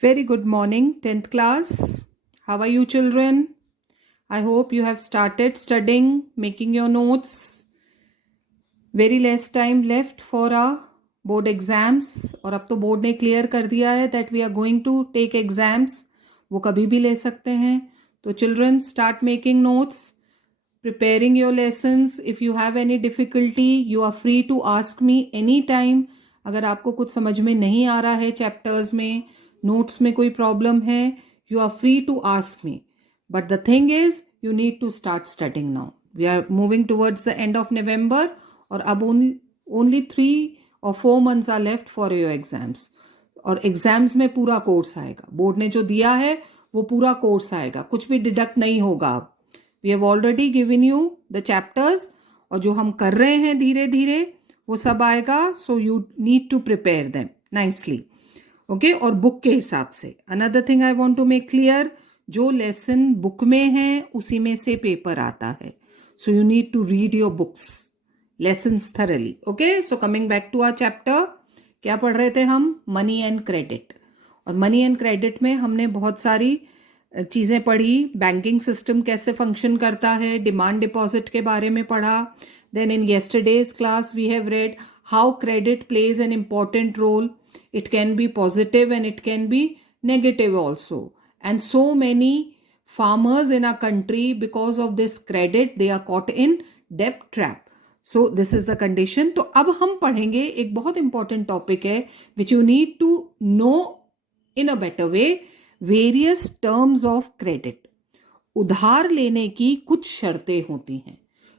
Very good morning, 10th class. How are you, children? I hope you have started studying, making your notes. Very less time left for our board exams. और अब तो board ने clear कर दिया है that we are going to take exams. वो कभी भी ले सकते हैं. तो children, start making notes, preparing your lessons. If you have any difficulty, you are free to ask me anytime. अगर आपको कुछ समझ में नहीं आ रहा है चैप्टर्स में, नोट्स में कोई प्रॉब्लम है, you are free to ask me. But the thing is, you need to start studying now. We are moving towards the end of November और अब only 3 or 4 months are left for your exams. और exams में पूरा course आएगा. Board ने जो दिया है वो पूरा कोर्स आएगा, कुछ भी डिडक्ट नहीं होगा. अब we have already given you the chapters और जो हम कर रहे हैं धीरे धीरे वो सब आएगा. So you need to prepare them nicely. Okay, और बुक के हिसाब से. Another thing I want to make clear, जो लेसन बुक में है उसी में से पेपर आता है. So you need to read your books lessons thoroughly. Okay, so coming back to our chapter. क्या पढ़ रहे थे हम? Money and credit. और मनी एंड क्रेडिट में हमने बहुत सारी चीज़ें पढ़ी. बैंकिंग सिस्टम कैसे फंक्शन करता है, डिमांड डिपॉजिट के बारे में पढ़ा. Then in yesterday's class we have read how credit plays an important role. It can be positive and it can be negative also. And so many farmers in our country, because of this credit, they are caught in debt trap. So this is the condition. तो अब हम पढ़ेंगे एक बहुत important topic है which you need to know in a better way, various terms of credit. उधार लेने की कुछ शर्तें होती हैं.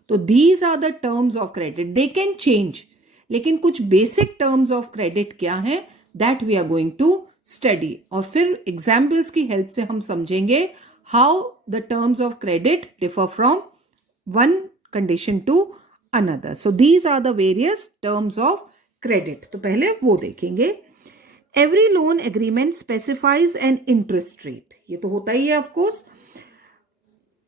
तो these are the terms of credit. They can change. लेकिन कुछ basic terms of credit क्या हैं that we are going to study. और फिर examples की help से हम समझेंगे how the terms of credit differ from one condition to another. So these are the various terms of credit. तो पहले वो देखेंगे. Every loan agreement specifies an interest rate. ये तो होता ही है of course,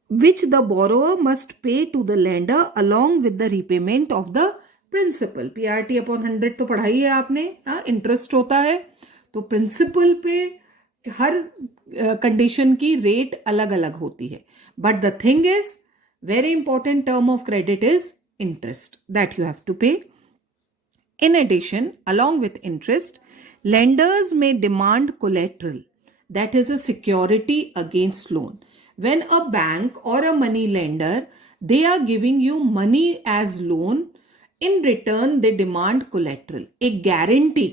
which the borrower must pay to the lender along with the repayment of the principal. PRT upon 100 तो पढ़ाई है आपने. इंटरेस्ट होता है तो प्रिंसिपल पे हर कंडीशन की रेट अलग अलग होती है. But the thing is very important term of credit is interest that you have to pay. In addition, along with interest, lenders may demand collateral, that is a security against loan. When a bank or a money lender, they are giving you money as loan, in return they demand collateral, एक guarantee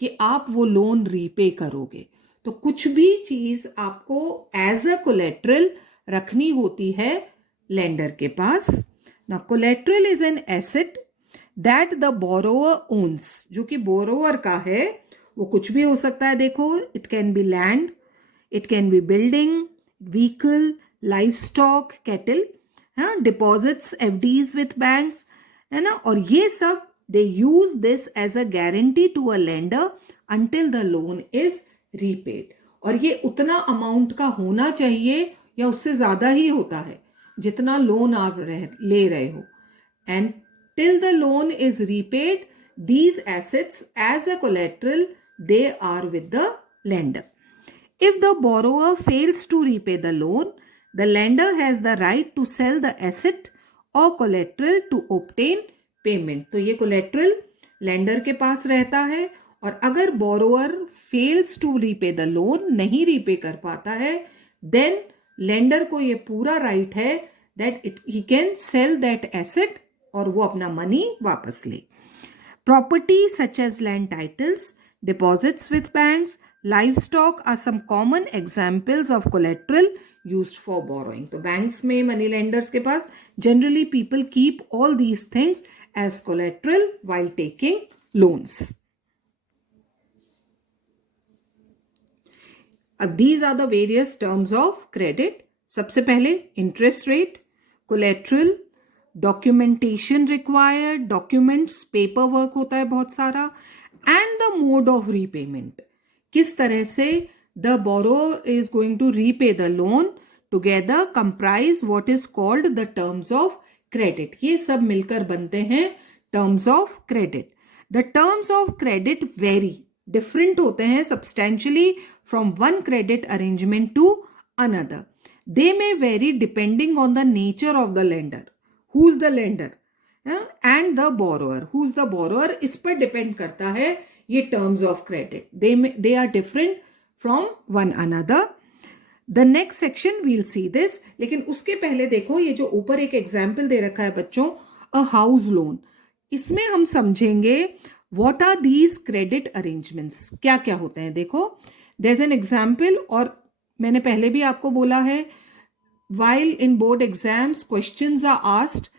कि आप वो loan repay करोगे. तो कुछ भी चीज आपको एज अ कोलेट्रल रखनी होती है लेंडर के पास. ना collateral is an asset that the borrower owns. जो कि बोरोवर का है वो कुछ भी हो सकता है. देखो, it can be land, it can be building, vehicle, livestock, cattle, deposits, FDs with banks, है ना. और ये सब they use this as a guarantee to a lender until the loan is repaid. और ये उतना अमाउंट का होना चाहिए या उससे ज्यादा ही होता है जितना लोन आप ले रहे हो. And till the loan is repaid, these assets as a collateral, they are with the lender. If the borrower fails to repay the loan, the lender has the right to sell the asset or collateral to obtain payment. तो ये collateral lender के पास रहता है. और अगर borrower fails to repay the loan, नहीं repay कर पाता है, then lender को ये पूरा right है that he can sell that asset और वो अपना money वापस ले. Property such as land titles, deposits with banks, livestock are some common examples of collateral used for borrowing. तो banks में, money lenders के पास generally people keep all these things as collateral while taking loans. अब these are the various terms of credit. सबसे पहले interest rate, collateral, documentation required, documents, paper work होता है बहुत सारा, and the mode of repayment. किस तरह से the borrower is going to repay the loan together comprise what is called the terms of credit. ये सब मिलकर बनते हैं terms of credit. The terms of credit vary. Different होते हैं substantially from one credit arrangement to another. They may vary depending on the nature of the lender. Who is the lender and the borrower. Who is the borrower, इस पर depend करता है ये terms of credit. They are different from one another. The next section will see this. लेकिन उसके पहले देखो, ये जो ऊपर एक एग्जाम्पल दे रखा है बच्चों, अ हाउस लोन. इसमें हम समझेंगे what are these credit arrangements, क्या क्या होते हैं. देखो, देयर इज एन एग्जाम्पल, और मैंने पहले भी आपको बोला है, while in board exams questions are asked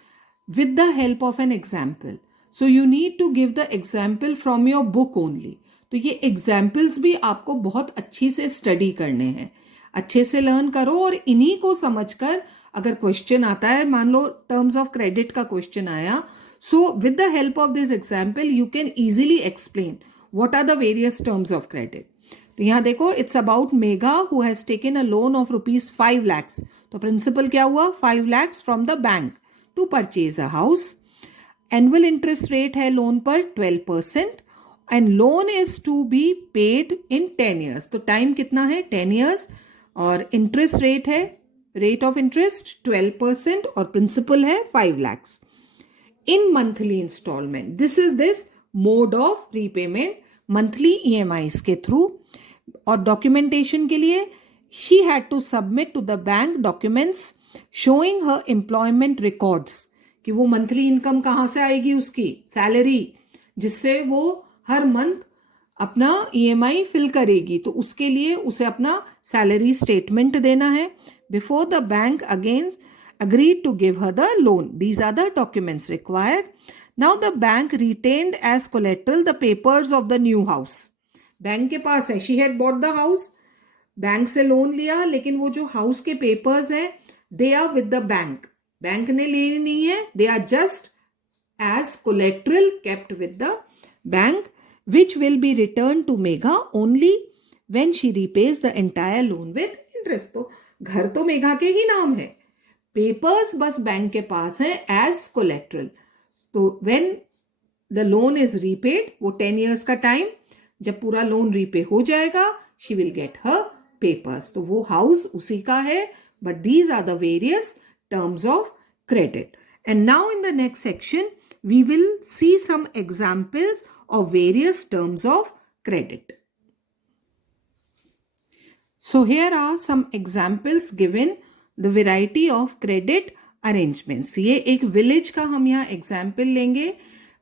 with the help of an example, so you need to give the example from your book only. तो ये एग्जाम्पल्स भी आपको बहुत अच्छी से स्टडी करने हैं, अच्छे से लर्न करो, और इन्हीं को समझकर अगर क्वेश्चन आता है, मान लो टर्म्स ऑफ क्रेडिट का क्वेश्चन आया, so with the help of this example you can easily explain what are the various terms of credit. तो यहां देखो, it's about Megha who has taken a loan of ₹5 lakhs. तो principal क्या हुआ, 5 lakhs from the bank to purchase a house. Annual interest rate है loan पर 12%, and loan is to be paid in 10 years. तो time कितना है, 10 years, और interest rate है, रेट ऑफ इंटरेस्ट 12%, और प्रिंसिपल है 5 lakhs in monthly installment. This is this mode of repayment, monthly EMIs के थ्रू. और डॉक्यूमेंटेशन के लिए she had to submit to the bank documents showing her employment records, कि वो monthly income कहाँ से आएगी, उसकी सैलरी, जिससे वो हर मंथ अपना EMI फिल करेगी. तो उसके लिए उसे अपना सैलरी स्टेटमेंट देना है. Before the bank again agreed to give her the loan. These are the documents required. Now the bank retained as collateral the papers of the new house. Bank के पास है, she had bought the house, bank से loan लिया, लेकिन वो जो house के papers हैं, they are with the bank. Bank ने लिए नहीं है, they are just as collateral kept with the bank, which will be returned to Megha only when she repays the entire loan with interest. तो घर तो मेघा के ही नाम है, पेपर्स बस बैंक के पास है एज कोलेट्रल. तो when the loan is repaid, वो 10 years का टाइम, जब पूरा लोन रीपे हो जाएगा, she will get her papers. तो वो हाउस उसी का है, but these are the various terms of credit. And now in the next section we will see some examples of various terms of credit. So here are some examples given the variety of credit arrangements. ये एक village का हम यहाँ example लेंगे,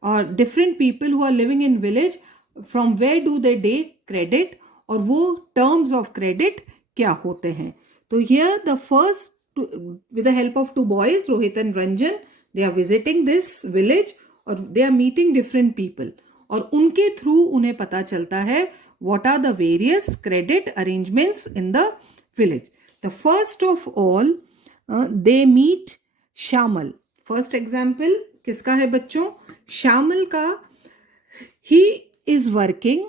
और different people who are living in village, from where do they take credit, और वो terms of credit क्या होते हैं. तो here the first, with the help of 2 boys, Rohit and Ranjan, they are visiting this village, और they are meeting different people, और उनके through उन्हें पता चलता है what are the various credit arrangements in the village. The first of all, they meet Shamal. First example किसका है बच्चों, Shamal का. He is working,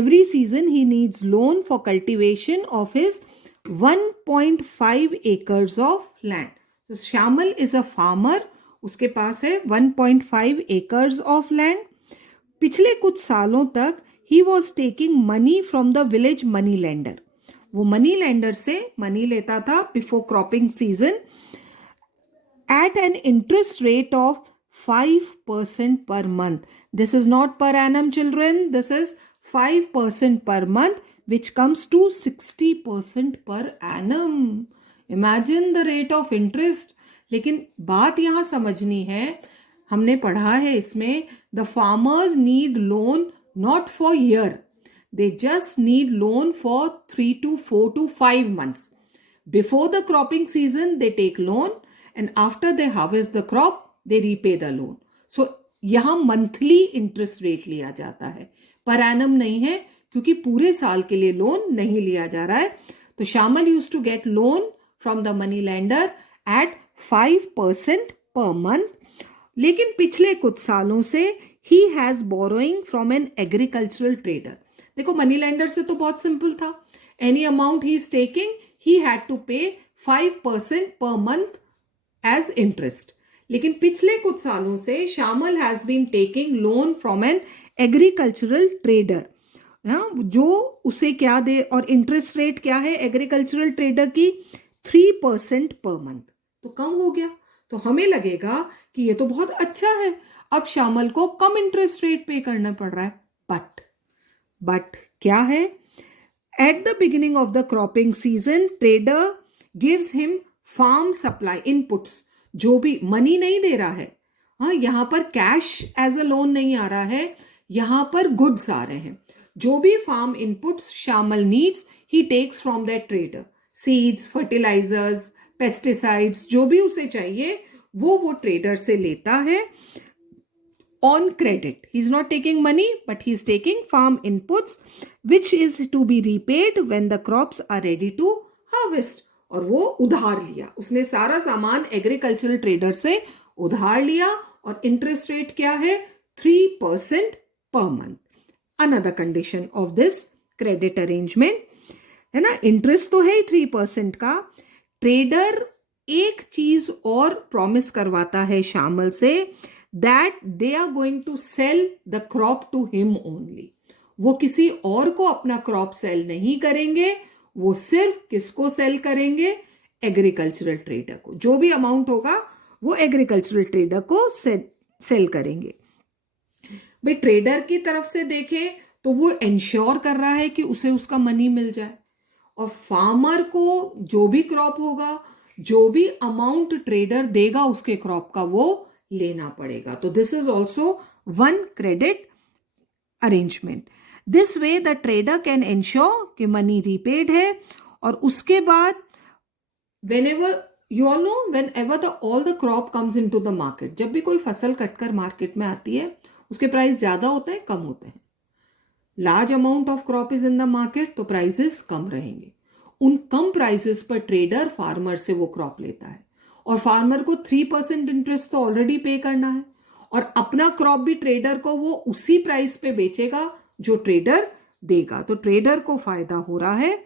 every season he needs loan for cultivation of his 1.5 acres of land. So Shamal is a farmer, उसके पास है 1.5 acres of land. पिछले कुछ सालों तक he was taking money from the village money lender. वो money lender से money लेता था before cropping season at an interest rate of 5% per month. This is not per annum, children. This is 5% per month, which comes to 60% per annum. Imagine the rate of interest. लेकिन बात यहाँ समझनी है, हमने पढ़ा है इसमें, the farmers need loan not for year. They just need loan for 3 to 4 to 5 months. Before the cropping season, they take loan, and after they harvest the crop, they repay the loan. So यहाँ monthly interest rate लिया जाता है, per annum नहीं है, क्योंकि पूरे साल के लिए लोन नहीं लिया जा रहा है. तो Shamal used to get loan from the money lender at 5% per month. लेकिन पिछले कुछ सालों से he has borrowing from an agricultural trader. देखो, मनी लेंडर से तो बहुत सिंपल था, any amount he is taking, he had to pay 5% per month as interest. लेकिन पिछले कुछ सालों से Shamal has been taking loan from an agricultural trader जो उसे क्या दे, और इंटरेस्ट रेट क्या है एग्रीकल्चरल ट्रेडर की 3% पर मंथ, तो कम हो गया, तो हमें लगेगा कि ये तो बहुत अच्छा है, अब श्यामल को कम इंटरेस्ट रेट पे करना पड़ रहा है। बट क्या है, at the beginning of the cropping season trader gives him farm supply inputs, जो भी मनी नहीं दे रहा है, हाँ यहां पर कैश एज अ लोन नहीं आ रहा है, यहां पर गुड्स आ रहे हैं, जो भी farm inputs Shyamal needs he takes from that trader, seeds, fertilisers, pesticides, जो भी उसे चाहिए वो ट्रेडर से लेता है on credit. He's not taking money, but he's taking farm inputs, which is to be repaid when the crops are ready to harvest. और वो उधार लिया, उसने सारा सामान एग्रीकल्चरल ट्रेडर से उधार लिया, और इंटरेस्ट रेट क्या है 3% per month. Another condition of this credit arrangement है ना, इंटरेस्ट तो है ही 3% का, ट्रेडर एक चीज और प्रॉमिस करवाता है श्यामल से, that they are going to sell the crop to him only. वो किसी और को अपना क्रॉप सेल नहीं करेंगे, वो सिर्फ किसको सेल करेंगे, एग्रीकल्चरल ट्रेडर को, जो भी अमाउंट होगा वो एग्रीकल्चरल ट्रेडर को सेल करेंगे. भाई ट्रेडर की तरफ से देखें तो वो इंश्योर कर रहा है कि उसे उसका मनी मिल जाए, और फार्मर को जो भी क्रॉप होगा, जो भी अमाउंट ट्रेडर देगा उसके क्रॉप का, वो लेना पड़ेगा. तो this is also one credit arrangement. This way the trader can ensure कि मनी रीपेड है, और उसके बाद whenever you all know, whenever all the crop comes into the market, जब भी कोई फसल कटकर मार्केट में आती है उसके प्राइस ज्यादा होते हैं कम होते हैं. Large amount of crop is in the market तो प्राइसेस कम रहेंगे. उन कम प्राइसेस पर ट्रेडर फार्मर से वो क्रॉप लेता है, और फार्मर को 3% इंटरेस्ट तो ऑलरेडी पे करना है, और अपना क्रॉप भी ट्रेडर को वो उसी प्राइस पे बेचेगा जो ट्रेडर देगा, तो ट्रेडर को फायदा हो रहा है.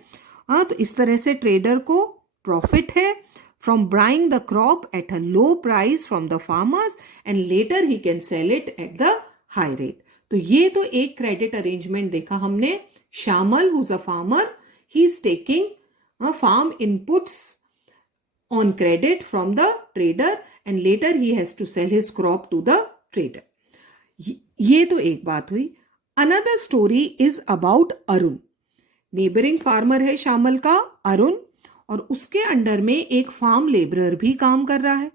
हाँ, तो इस तरह से ट्रेडर को प्रॉफिट है from buying the crop at a low price from the farmers, and later he can sell it at the high rate. तो ये तो एक क्रेडिट अरेंजमेंट देखा हमने. Shyamal who is a farmer, he is taking farm inputs on credit from the trader, and later he has to sell his crop to the trader. ये तो एक बात हुई. Another story is about Arun. Neighbouring farmer है श्यामल का अरुण, और उसके under में एक फार्म लेबरर भी काम कर रहा है.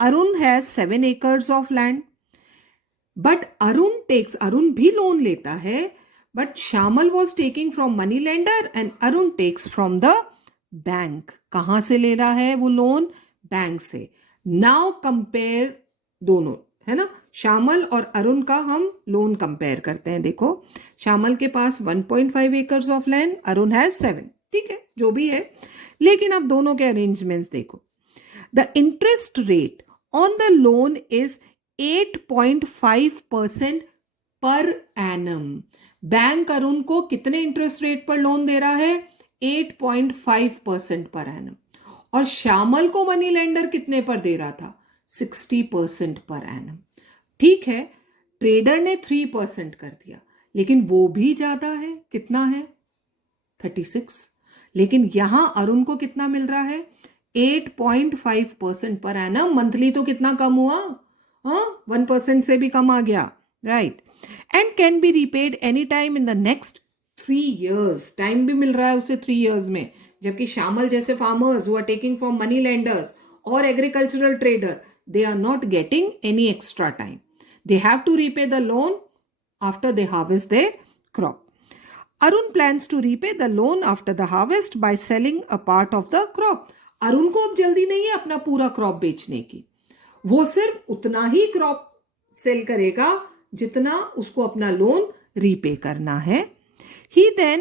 Arun has 7 acres of land, but Arun भी लोन लेता है, but Shyamal was taking from money lender and Arun takes from the bank. कहां से ले रहा है वो लोन, बैंक से. नाउ कंपेयर दोनों, है ना, श्यामल और अरुण का हम लोन कंपेयर करते हैं. देखो श्यामल के पास 1.5 acres of land, Arun has 7. ठीक है, जो भी है, लेकिन अब दोनों के अरेंजमेंट्स देखो. The interest rate on the loan is 8.5% per annum. Bank Arun को कितने इंटरेस्ट रेट पर लोन दे रहा है, 8.5% पर एनम. और श्यामल को मनी लेंडर कितने पर दे रहा था, 60% पर एनम. ठीक है, ट्रेडर ने 3% कर दिया, लेकिन वो भी ज्यादा है. कितना है, 36. लेकिन यहां अरुण को कितना मिल रहा है, 8.5% पर एनम. मंथली तो कितना कम हुआ, 1% से भी कम आ गया, right. And can be repaid any time in the next 3 years. Time भी मिल रहा है उसे 3 years में, जबकि श्यामल जैसे farmers who are taking from money lenders और agricultural trader, they are not getting any extra time. They have to repay the loan after they harvest their crop. Arun plans to repay the loan after the harvest by selling a part of the crop. Arun को अब जल्दी नहीं है अपना पूरा crop बेचने की, वो सिर्फ उतना ही क्रॉप सेल करेगा जितना उसको अपना लोन रीपे करना है. He then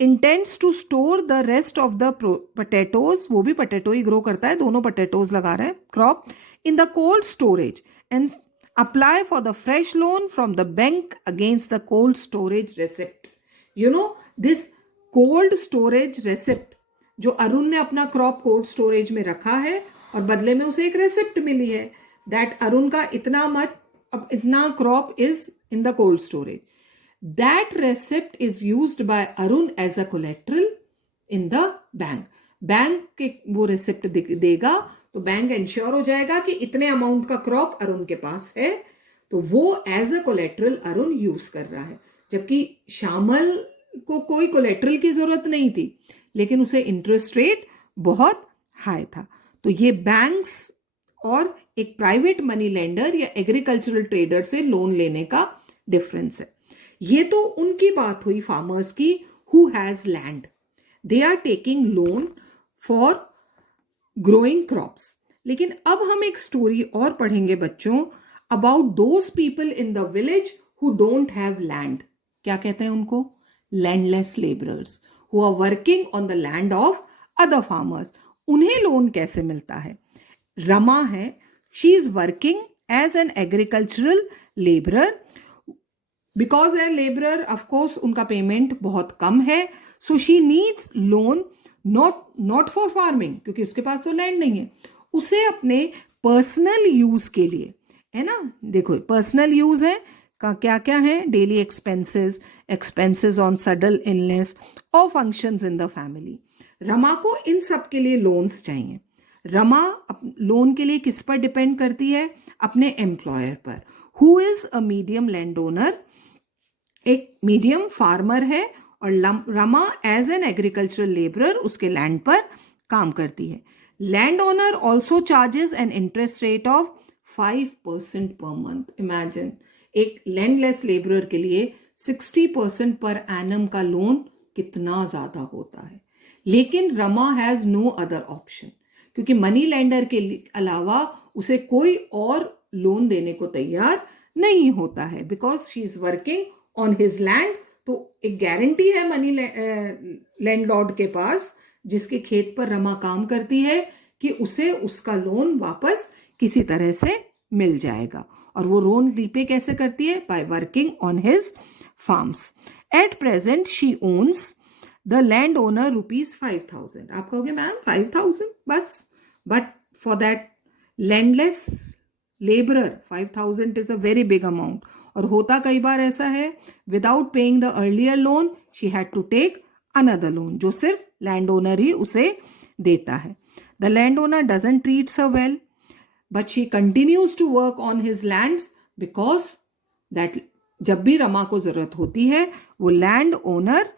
intends to store the rest of the potatoes, वो भी potato ही grow करता है, दोनों potatoes लगा रहे हैं crop, in the cold storage and apply for the fresh loan from the bank against the cold storage receipt. You know this cold storage receipt, जो अरुण ने अपना crop cold storage में रखा है और बदले में उसे एक receipt मिली है that अरुण का इतना crop is in the cold storage. That receipt is used by Arun as a collateral in the bank. Bank के वो रिसिप्ट देगा तो बैंक इंश्योर हो जाएगा कि इतने अमाउंट का क्रॉप अरुण के पास है, तो वो as a collateral Arun use कर रहा है. जबकि श्यामल को कोई कोलेट्रल की जरूरत नहीं थी, लेकिन उसे इंटरेस्ट रेट बहुत हाई था. तो ये बैंक्स और एक प्राइवेट मनी लेंडर या एग्रीकल्चरल ट्रेडर से लोन लेने का डिफरेंस है. ये तो उनकी बात हुई फार्मर्स की who has land. They are taking loan for growing crops. लेकिन अब हम एक स्टोरी और पढ़ेंगे बच्चों about those people in the village who don't have land. क्या कहते हैं उनको? Landless labourers who are working on the land of other farmers. उन्हें लोन कैसे मिलता है? रमा है, she is working as an agricultural labourer. Because a labourer of course उनका पेमेंट बहुत कम है, so she needs loan not for farming, क्योंकि उसके पास तो लैंड नहीं है, उसे अपने पर्सनल यूज के लिए, है ना. देखो पर्सनल यूज है का क्या क्या है? Daily expenses, expenses on sudden illness और functions in the family. Rama को इन सब के लिए लोन्स चाहिए. रमा लोन के लिए किस पर डिपेंड करती है? अपने एम्प्लॉयर पर, who is a medium land owner. एक मीडियम फार्मर है और Rama as an agricultural labourer उसके लैंड पर काम करती है. Land owner also charges an interest rate of 5% per month. Imagine, एक लैंडलेस लेबरर के लिए 60% पर एनम का लोन कितना ज्यादा होता है. लेकिन Rama has no other option, क्योंकि मनी लेंडर के अलावा उसे कोई और लोन देने को तैयार नहीं होता है, because she is working on his land. तो एक गारंटी है मनी लैंडलॉर्ड के पास, जिसके खेत पर रमा काम करती है, कि उसे उसका लोन वापस किसी तरह से मिल जाएगा. और वो लोन रीपे कैसे करती है? By working on his farms. At present she owns the land owner ₹5,000. आप कहोगे मैम 5,000 बस, but for that landless labourer 5,000 is a very big amount. और होता कई बार ऐसा है, without paying the earlier loan she had to take another loan, जो सिर्फ लैंड ओनर ही उसे देता है. The land owner doesn't treats her well, but she continues to work on his lands, because that जब भी रमा को जरूरत होती है वो लैंड ओनर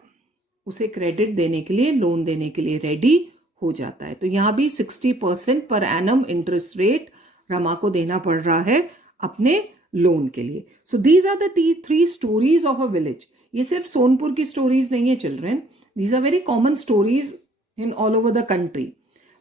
उसे क्रेडिट देने के लिए, लोन देने के लिए रेडी हो जाता है. तो यहां भी 60% per annum interest rate Rama को देना पड़ रहा है अपने लोन के लिए. So these are the 3 stories of a village. ये सिर्फ सोनपुर की स्टोरीज नहीं है children, these are very common stories in all over the country.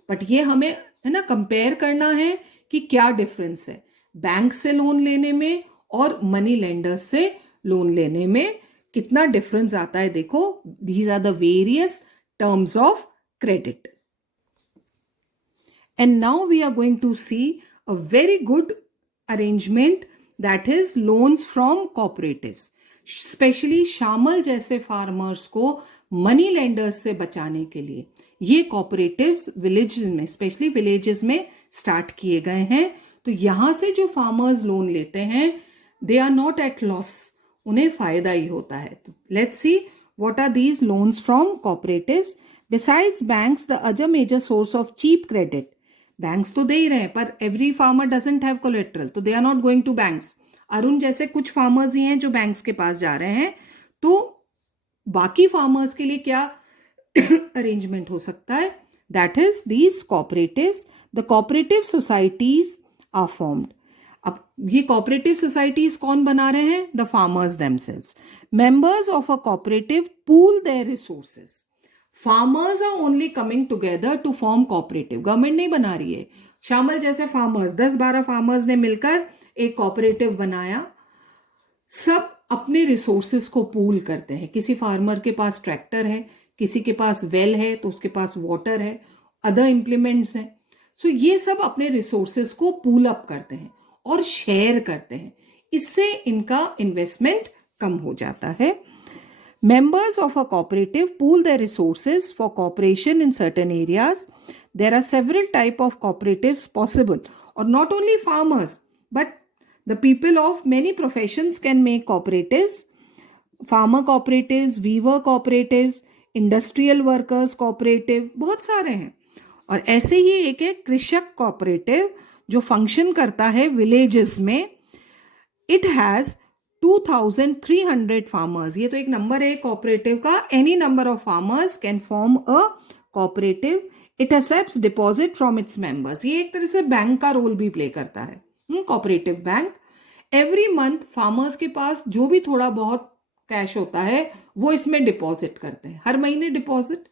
But ये हमें है ना कंपेयर करना है कि क्या डिफरेंस है बैंक से लोन लेने में और मनी लेंडर्स से लोन लेने में, कितना डिफरेंस आता है. देखो, these are the various terms of credit. And now we are going to see a very good arrangement, that is loans from cooperatives. Specially Shyamal जैसे फार्मर्स को मनी लेंडर्स से बचाने के लिए ये कॉपरेटिव्स विलेज में, स्पेशली विलेजेस में start किए गए हैं. तो यहां से जो फार्मर्स लोन लेते हैं, they are not at loss, उन्हें फायदा ही होता है. तो let's see what are these loans from cooperatives. Besides banks the other major source of cheap credit. Banks तो दे ही रहे हैं, पर every farmer doesn't have collateral, तो they are not going to banks. Arun जैसे कुछ फार्मर्स ही हैं जो बैंक्स के पास जा रहे हैं. तो बाकी फार्मर्स के लिए क्या अरेंजमेंट हो सकता है? That is these cooperatives. The cooperative societies are formed. अब ये कोऑपरेटिव सोसाइटीज कौन बना रहे हैं? The farmers themselves. Members of a cooperative pool their resources. Farmers are only coming together to form cooperative. Government नहीं बना रही है. श्यामल जैसे फार्मर्स 10-12 फार्मर्स ने मिलकर एक कोऑपरेटिव बनाया. सब अपने रिसोर्सेज को पूल करते हैं. किसी फार्मर के पास ट्रैक्टर है, किसी के पास वेल है, तो उसके पास वाटर है, अदर इंप्लीमेंट्स हैं. सो ये सब अपने रिसोर्सेज को पूल अप करते हैं और शेयर करते हैं. इससे इनका इन्वेस्टमेंट कम हो जाता है. Members of a cooperative pool their resources for cooperation in certain areas. There are several types of cooperatives possible, or not only farmers, but the people of many professions can make cooperatives. Farmer cooperatives, weaver cooperatives, industrial workers cooperative, बहुत सारे हैं। और ऐसे ही एक है कृषक cooperative जो function करता है विलेजेस में। It has 2300 farmers. ये तो एक नंबर है कॉपरेटिव का। Any number of farmers can form a cooperative. It accepts deposit from its members. ये एक तरह से बैंक का रोल भी प्ले करता है, cooperative bank. Every month farmers के पास जो भी थोड़ा बहुत कैश होता है वो इसमें डिपॉजिट करते हैं, हर महीने डिपॉजिट।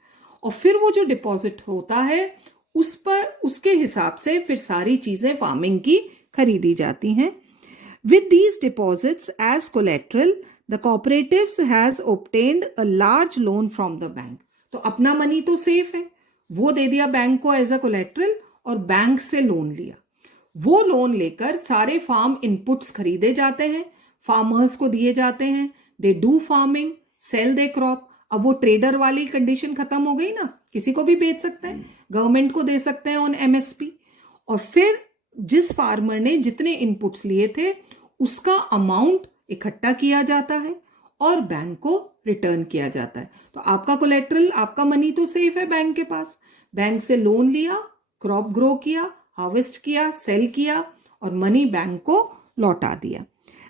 और फिर वो जो डिपॉजिट होता है उस पर उसके हिसाब से फिर सारी चीजें फार्मिंग की खरीदी जाती हैं। With these deposits as collateral, the cooperatives has obtained a large loan from the bank. तो अपना मनी तो सेफ है, वो दे दिया बैंक को एज अ कोलेट्रल और बैंक से लोन लिया। वो लोन लेकर सारे फार्म इनपुट्स खरीदे जाते हैं, फार्मर्स को दिए जाते हैं। They do farming, sell the crop. अब वो ट्रेडर वाली कंडीशन खत्म हो गई ना, किसी को भी बेच सकते हैं, गवर्नमेंट को दे सकते हैं ऑन एमएसपी। और फिर जिस फार्मर ने जितने इनपुट्स लिए थे उसका अमाउंट इकट्ठा किया जाता है और बैंक को रिटर्न किया जाता है। तो आपका कोलेट्रल, आपका मनी तो सेफ है बैंक के पास। बैंक से लोन लिया, क्रॉप ग्रो किया, हार्वेस्ट किया, सेल किया और मनी बैंक को लौटा दिया।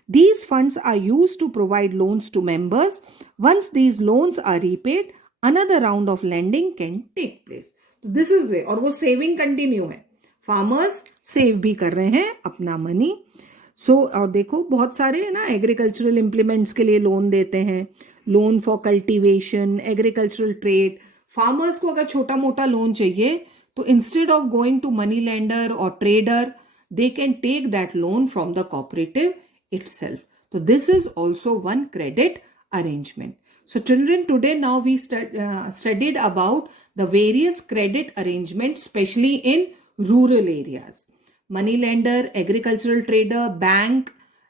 These funds are used to provide loans to members. Once these loans are repaid, another round of lending can take place. तो this is way, और वो सेविंग कंटिन्यू है, फार्मर्स सेव भी कर रहे हैं अपना मनी। और देखो बहुत सारे है ना एग्रीकल्चरल इम्प्लीमेंट्स के लिए लोन देते हैं, loan for cultivation, agricultural trade. Farmers को अगर छोटा मोटा लोन चाहिए तो instead of going to money lender और trader, they can take that loan from the cooperative itself. So this is also one credit arrangement. So children, today now we studied about the various credit arrangements, especially in rural areas. Money lender, agricultural trader, bank,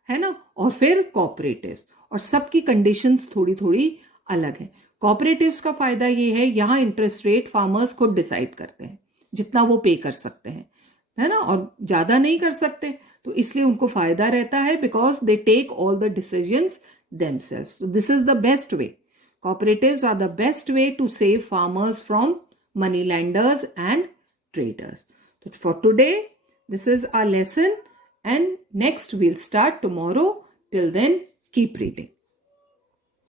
है ना, और फिर cooperatives। और सबकी conditions थोड़ी थोड़ी अलग है। cooperatives का फायदा ये है, यहाँ इंटरेस्ट रेट फार्मर्स खुद डिसाइड करते हैं, जितना वो पे कर सकते हैं, है ना, और ज्यादा नहीं कर सकते, तो इसलिए उनको फायदा रहता है, because they take all the decisions themselves. This is the best way. Cooperatives are the best way to save farmers from money lenders and traders. तो for today this is our lesson and next we'll start tomorrow. Till then keep reading.